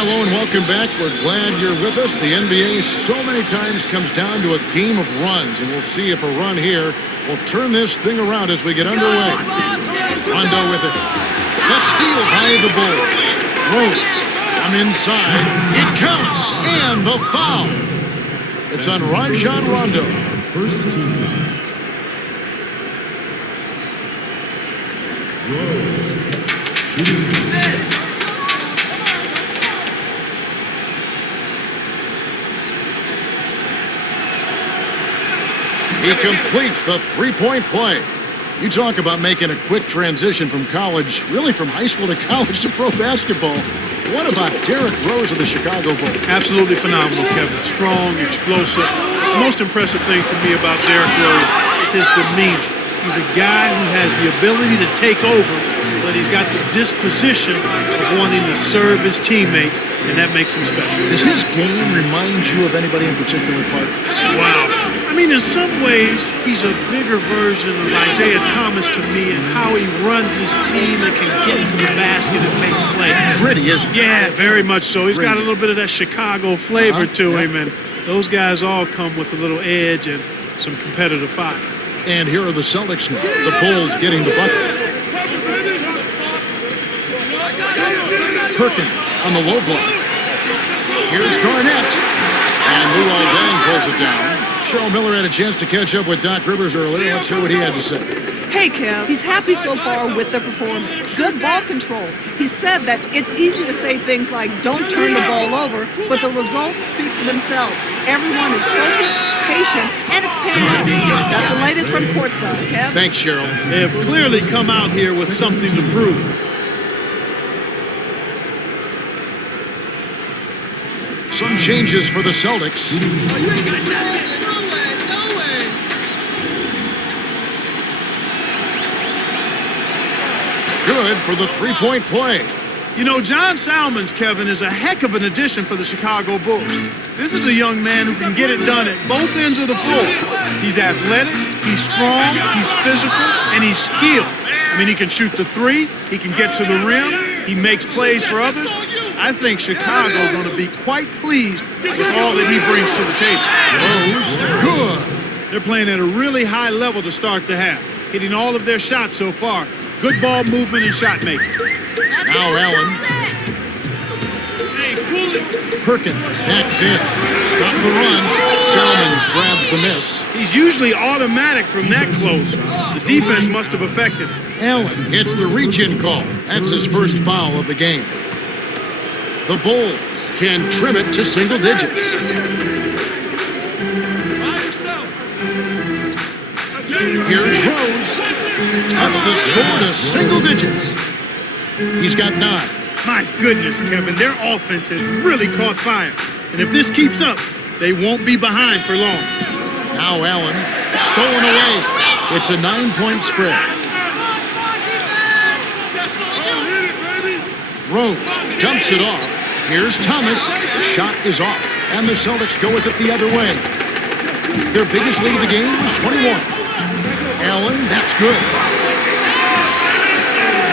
Hello and welcome back. We're glad you're with us. The NBA so many times comes down to a game of runs, and we'll see if a run here will turn this thing around as we get underway. Rondo with it. The steal by the Bulls. Rose from inside. It counts, and the foul. It's on Rajon Rondo. First team. Rose shooting. He completes the three-point play. You talk about making a quick transition from college, really from high school to college to pro basketball. What about Derrick Rose of the Chicago Bulls? Absolutely phenomenal, Kevin. Strong, explosive. The most impressive thing to me about Derrick Rose is his demeanor. He's a guy who has the ability to take over, but he's got the disposition of wanting to serve his teammates, and that makes him special. Does his game remind you of anybody in particular, Clark? Wow. I mean, in some ways, he's a bigger version of Isaiah Thomas to me and how he runs his team and can get to the basket and make plays. Gritty, isn't he? Yeah, very much so. He's got a little bit of that Chicago flavor to him, and those guys all come with a little edge and some competitive fire. And here are the Celtics now. The Bulls getting the bucket. Perkins on the low block. Here's Garnett. And Luol Deng pulls it down. Cheryl Miller had a chance to catch up with Doc Rivers earlier. Let's hear what he had to say. Hey, Kev, he's happy so far with the performance. Good ball control. He said that it's easy to say things like, don't turn the ball over, but the results speak for themselves. Everyone is focused, patient, and it's paying off. That's the latest from courtside, Kev. Thanks, Cheryl. They have clearly come out here with something to prove. Some changes for the Celtics. Oh, you ain't got nothing. No way, no way. Good for the three-point play. You know, John Salmons, Kevin, is a heck of an addition for the Chicago Bulls. This is a young man who can get it done at both ends of the floor. He's athletic, he's strong, he's physical, and he's skilled. I mean, he can shoot the three, he can get to the rim, he makes plays for others. I think Chicago is going to be quite pleased with all that he brings to the table. Rose, good. They're playing at a really high level to start the half, hitting all of their shots so far. Good ball movement and shot making. Now Allen. Perkins backs in. Stop the run. Salmons grabs the miss. He's usually automatic from that close. The defense must have affected him. Allen gets the reach-in call. That's his first foul of the game. The Bulls can trim it to single digits. Here's Rose. That's the score to single digits. He's got 9. My goodness, Kevin, their offense has really caught fire. And if this keeps up, they won't be behind for long. Now Allen, stolen away. It's a 9-point spread. Rose dumps it off. Here's Thomas. The shot is off, and the Celtics go with it the other way. Their biggest lead of the game was 21. Allen, that's good.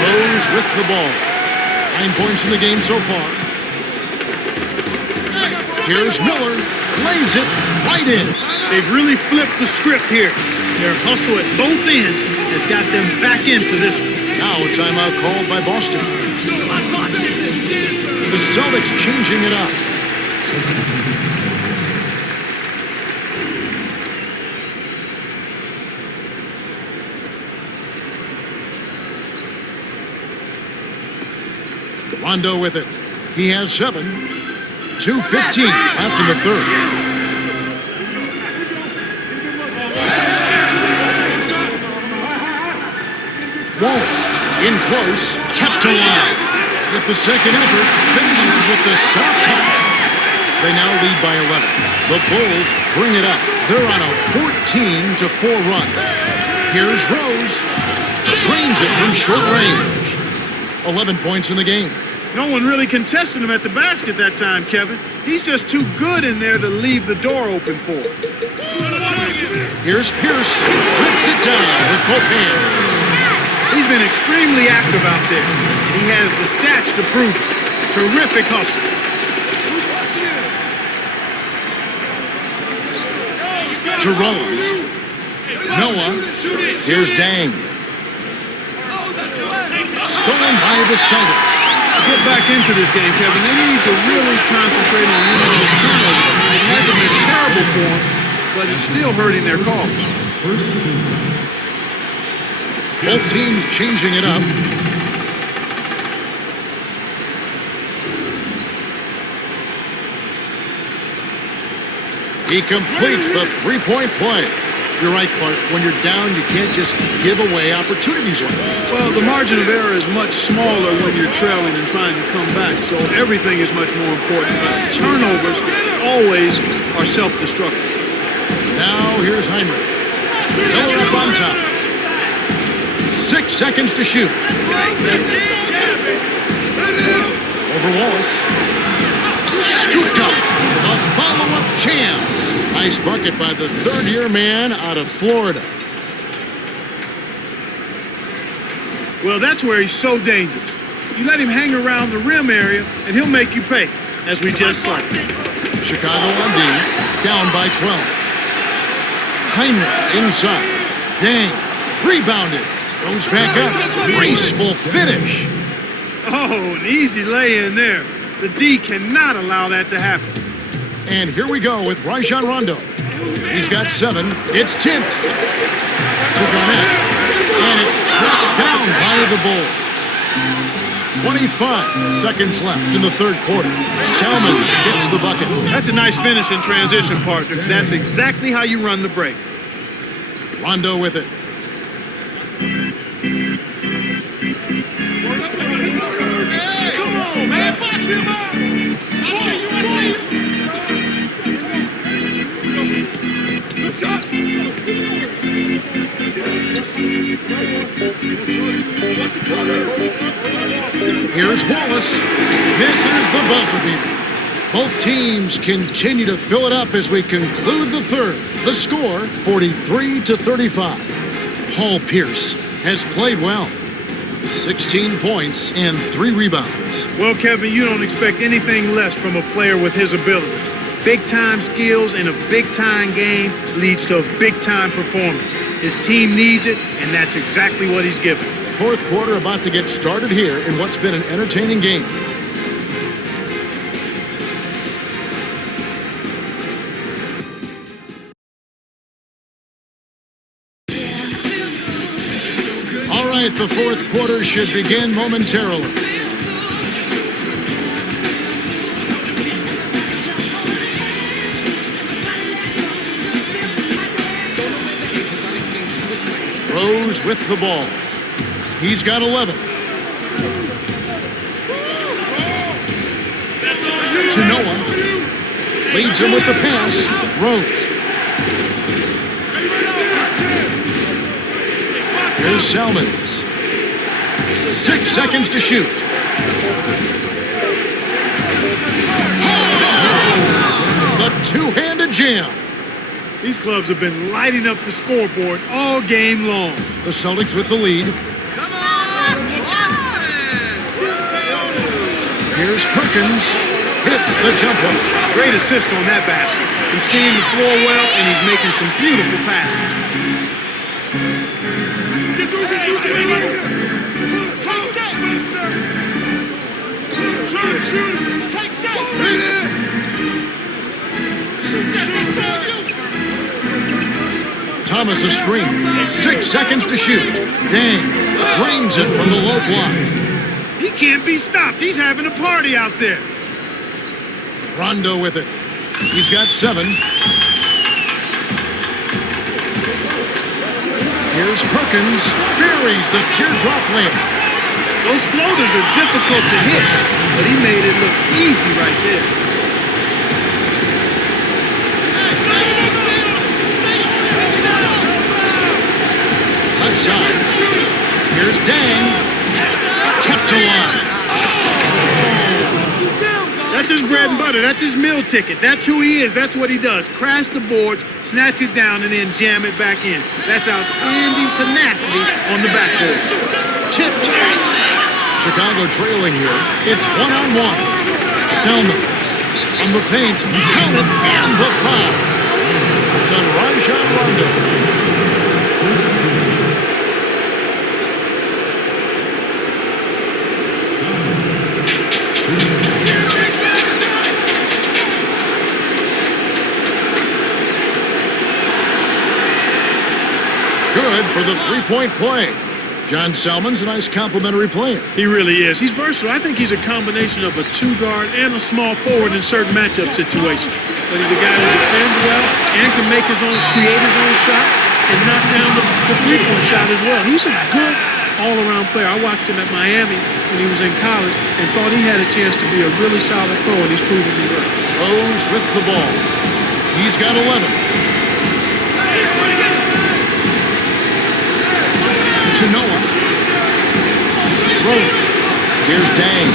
Rose with the ball. 9 points in the game so far. Here's Miller. Lays it right in. They've really flipped the script here. Their hustle at both ends has got them back into this one. Now a timeout called by Boston. The Celtics changing it up. Rondo with it. He has 7. 2:15 after the third. Wallace in close, kept alive. With the second effort, finishes with the soft touch. They now lead by 11. The Bulls bring it up. They're on a 14-4 run. Here's Rose. Trains it from short range. 11 points in the game. No one really contested him at the basket that time, Kevin. He's just too good in there to leave the door open for him. Here's Pierce. Rips it down with both hands. He's been extremely active out there. He has the stats to prove it. Terrific hustle. To Rose. Noah. Here's Dang. Stolen by the Celtics. Get back into this game, Kevin. They need to really concentrate on limiting the turnovers. It hasn't been terrible for them, but it's still hurting their call. First team. Both teams changing it up. He completes the three-point play. You're right, Clark. When you're down, you can't just give away opportunities like that. Well, the margin of error is much smaller when you're trailing and trying to come back, so everything is much more important. But turnovers always are self-destructive. Now here's Heinrich. Miller up on top. 6 seconds to shoot. Over Wallace. Scooped up. A follow-up chance. Nice bucket by the third-year man out of Florida. Well, that's where he's so dangerous. You let him hang around the rim area, and he'll make you pay, as we just saw. Chicago on D, down by 12. Heinrich inside. Dang. Rebounded. Goes back up. Graceful finish. Oh, an easy lay-in there. The D cannot allow that to happen. And here we go with Rajon Rondo. He's got 7. It's tipped. Took on it. And it's tracked down by the Bulls. 25 seconds left in the third quarter. Salmon gets the bucket. That's a nice finish in transition, partner. That's exactly how you run the break. Rondo with it. Come on, man. Box him up. Good shot. Here's Wallace. This is the buzzer beater. Both teams continue to fill it up as we conclude the third. The score, 43-35. Paul Pierce has played well. 16 points and 3 rebounds. Well, Kevin, you don't expect anything less from a player with his abilities. Big-time skills in a big-time game leads to a big-time performance. His team needs it, and that's exactly what he's given. Fourth quarter about to get started here in what's been an entertaining game. All right, the fourth quarter should begin momentarily. Rose with the ball. He's got 11. To Noah. Leads him with the pass. Rose. Here's Salmons. 6 seconds to shoot. The two-handed jam. These clubs have been lighting up the scoreboard all game long. The Celtics with the lead. Come on, Boston! Here's Perkins. Hits the jumper. Great assist on that basket. He's seeing the floor well, and he's making some beautiful passes. Thomas a screen. 6 seconds to shoot. Dang. Drains it from the low block. He can't be stopped. He's having a party out there. Rondo with it. He's got 7. Here's Perkins. Buries the teardrop layup. Those floaters are difficult to hit, but he made it look easy right there. Left side. Here's Dang. Kept alive. That's his bread and butter. That's his meal ticket. That's who he is. That's what he does. Crash the boards, snatch it down, and then jam it back in. That's outstanding tenacity on the backboard. Tipped. Chicago trailing here. It's one-on-one. Selma on the paint. Count and the foul. points on Rajon Rondo. Good for the three-point play. John Salmon's a nice complimentary player. He really is. He's versatile. I think he's a combination of a two-guard and a small forward in certain matchup situations. But he's a guy who defends well and can make his own, create his own shot and knock down the three-point shot as well. He's a good all-around player. I watched him at Miami when he was in college and thought he had a chance to be a really solid pro, and he's proven me right. Rose with the ball. He's got 11. To Noah. Rose. Here's Dang.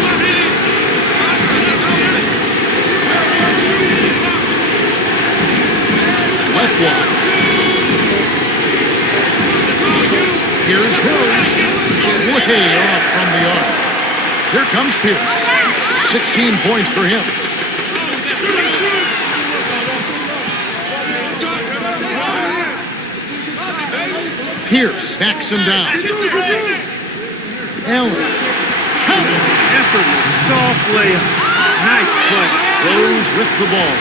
Left wide. Here's Rose. Way off from the arc. Here comes Pierce. 16 points for him. Pierce backs him down. Allen. Effortless, soft layup. Nice play. Rose with the ball.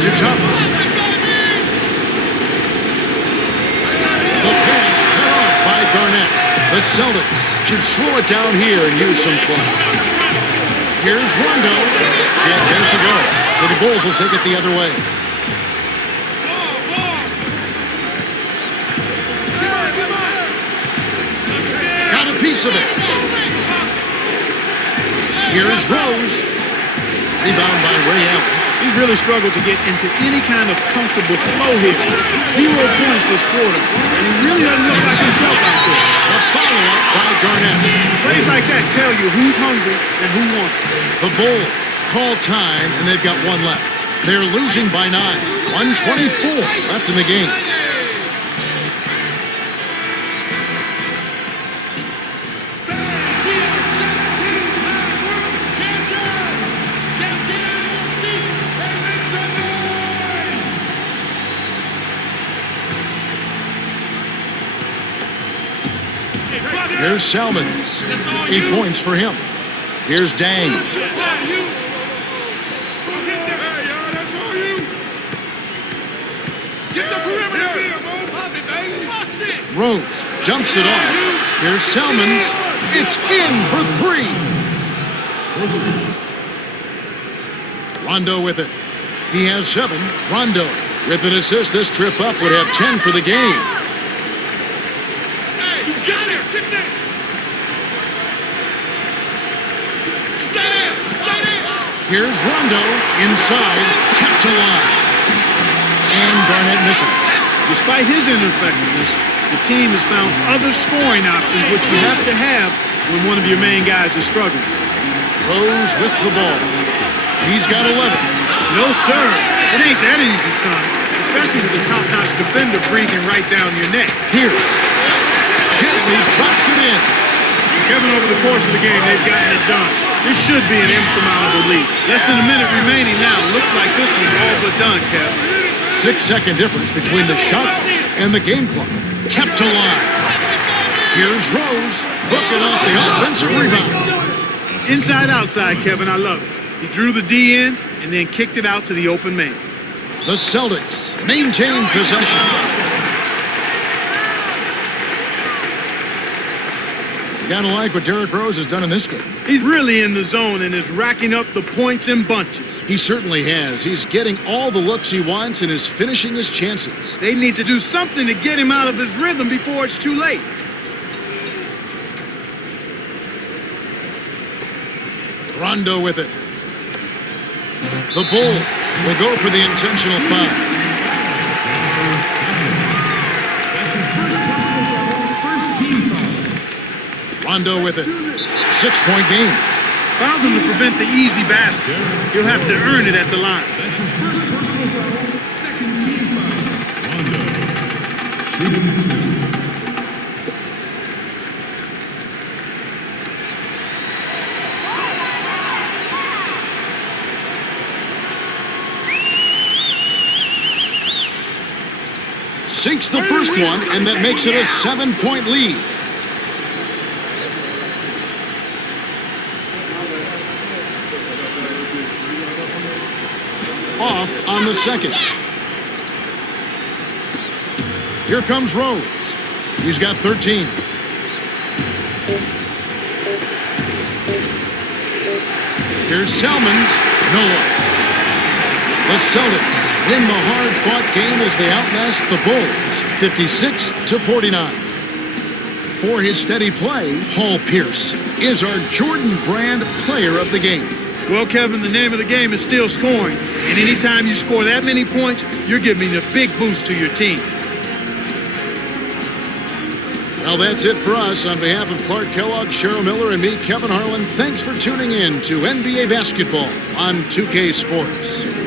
To Thomas. The pass cut off by Garnett. The Celtics should slow it down here and use some clock. Here's Rondo. Yeah, there's the go. So the Bulls will take it the other way. Got a piece of it. Here's Rose. Rebound by Ray Allen. He's really struggled to get into any kind of comfortable flow here. 0 points this quarter, and he really doesn't look like himself out there. A follow-up by Garnett. Plays like that tell you who's hungry and who wants it. The Bulls call time, and they've got one left. They're losing by 9. 1:24 left in the game. Here's Salmons. 8 points for him. Here's Dang. Rose jumps it off. Here's Salmons. It's in for 3. Rondo with it. He has 7. Rondo with an assist. This trip up would have 10 for the game. Here's Rondo inside, kept alive. And Garnett misses. Despite his ineffectiveness, the team has found other scoring options, which you have to have when one of your main guys is struggling. Rose with the ball. He's got 11. No, sir. It ain't that easy, son. Especially with the top-notch defender breathing right down your neck. Pierce gently drops it in. Kevin, over the course of the game, they've gotten it done. This should be an insurmountable lead. Less than a minute remaining now. Looks like this one's all but done, Kev. 6-second difference between the shot and the game clock. Kept alive. Here's Rose. Looking off the offensive rebound. Inside, outside, Kevin. I love it. He drew the D in and then kicked it out to the open man. The Celtics maintain possession. Gotta like what Derrick Rose has done in this game. He's really in the zone and is racking up the points in bunches. He certainly has. He's getting all the looks he wants and is finishing his chances. They need to do something to get him out of his rhythm before it's too late. Rondo with it. The Bulls will go for the intentional foul. Rondo with it. 6-point game. Fouls him to prevent the easy basket. He'll have to earn it at the line. That's his first personal foul, second team foul. Rondo, shooting 2. sinks the first one, and that makes it a 7-point lead. Off on the second. Here comes Rose. He's got 13. Here's Salmons. No one. The Celtics win the hard-fought game as they outlast the Bulls, 56-49. For his steady play, Paul Pierce is our Jordan Brand Player of the Game. Well, Kevin, the name of the game is still scoring. And anytime you score that many points, you're giving a big boost to your team. Well, that's it for us. On behalf of Clark Kellogg, Cheryl Miller, and me, Kevin Harlan, thanks for tuning in to NBA Basketball on 2K Sports.